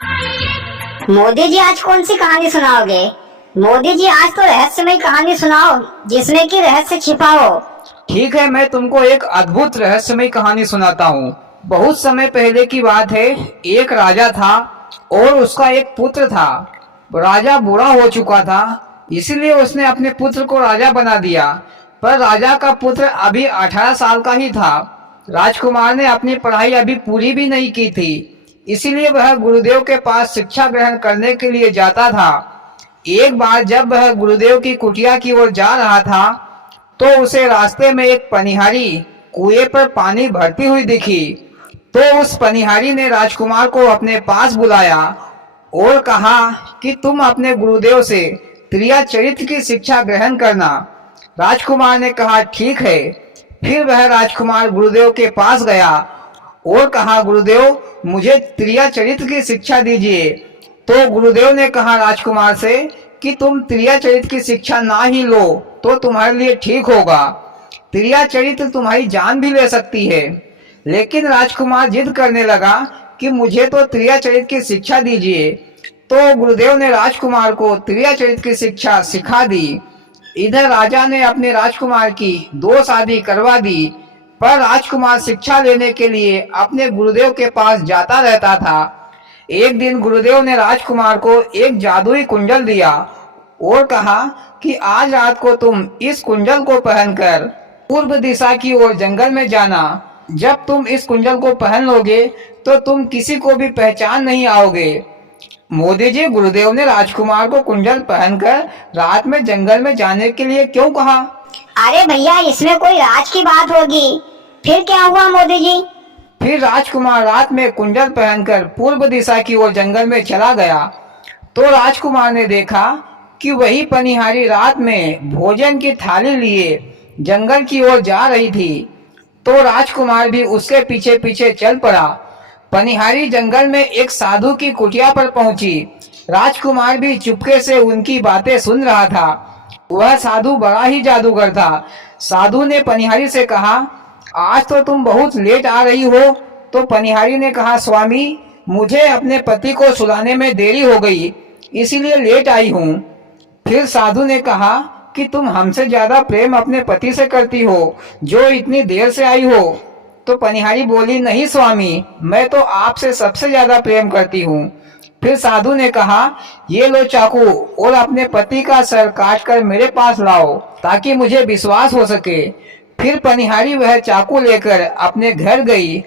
मोदी जी आज कौन सी कहानी सुनाओगे? मोदी जी आज तो रहस्यमय कहानी सुनाओ जिसमें कि रहस्य छिपा हो। ठीक है, मैं तुमको एक अद्भुत रहस्यमय कहानी सुनाता हूँ। बहुत समय पहले की बात है। एक राजा था और उसका एक पुत्र था। राजा बूढ़ा हो चुका था, इसलिए उसने अपने पुत्र को राजा बना दिया। पर राजा का पुत्र अभी 18 साल का ही था। राजकुमार ने अपनी पढ़ाई अभी पूरी भी नहीं की थी, इसीलिए वह गुरुदेव के पास शिक्षा ग्रहण करने के लिए जाता था। एक बार जब वह गुरुदेव की कुटिया की ओर जा रहा था, तो उसे रास्ते में एक पनिहारी कुएं पर पानी भरती हुई दिखी। तो उस पनिहारी ने राजकुमार को अपने पास बुलाया और कहा कि तुम अपने गुरुदेव से क्रिया चरित्र की शिक्षा ग्रहण करना। राजकुमार ने कहा ठीक है। फिर वह राजकुमार गुरुदेव के पास गया और कहा गुरुदेव, मुझे क्रिया चरित्र की शिक्षा दीजिए। तो गुरुदेव ने कहा राजकुमार से कि तुम क्रिया चरित्र की शिक्षा ना ही लो तो तुम्हारे लिए ठीक होगा। क्रिया चरित्र तुम्हारी जान भी ले सकती है। लेकिन राजकुमार जिद करने लगा कि मुझे तो क्रिया चरित्र की शिक्षा दीजिए। तो गुरुदेव ने राजकुमार को क्रिया चरित्र की शिक्षा सिखा दी। इधर राजा ने अपने राजकुमार की 2 शादी करवा दी। पर राजकुमार शिक्षा लेने के लिए अपने गुरुदेव के पास जाता रहता था। एक दिन गुरुदेव ने राजकुमार को एक जादुई कुंडल दिया और कहा कि आज रात को तुम इस कुंडल को पहनकर पूर्व दिशा की ओर जंगल में जाना। जब तुम इस कुंडल को पहन लोगे तो तुम किसी को भी पहचान नहीं आओगे। मोदी जी, गुरुदेव ने राजकुमार को कुंडल पहनकर रात में जंगल में जाने के लिए क्यों कहा? अरे भैया, इसमें कोई राज की बात होगी। फिर क्या हुआ मोदी जी? फिर राजकुमार रात में कुंडल पहनकर पूर्व दिशा की ओर जंगल में चला गया। तो राजकुमार ने देखा कि वही पनिहारी रात में भोजन की थाली लिए जंगल की ओर जा रही थी। तो राजकुमार भी उसके पीछे पीछे चल पड़ा। पनिहारी जंगल में एक साधु की कुटिया पर पहुंची। राजकुमार भी चुपके से उनकी बातें सुन रहा था। वह साधु बड़ा ही जादूगर था। साधु ने पनिहारी से कहा, आज तो तुम बहुत लेट आ रही हो। तो पनिहारी ने कहा, स्वामी, मुझे अपने पति को सुलाने में देरी हो गई, इसीलिए लेट आई हूँ। फिर साधु ने कहा कि तुम हमसे ज्यादा प्रेम अपने पति से करती हो, जो इतनी देर से आई हो। तो पनिहारी बोली, नहीं स्वामी, मैं तो आपसे सबसे ज्यादा प्रेम करती हूँ। फिर साधु ने कहा, ये लो चाकू और अपने पति का सर काट कर मेरे पास लाओ ताकि मुझे विश्वास हो सके। फिर पनिहारी वह चाकू लेकर अपने घर गई।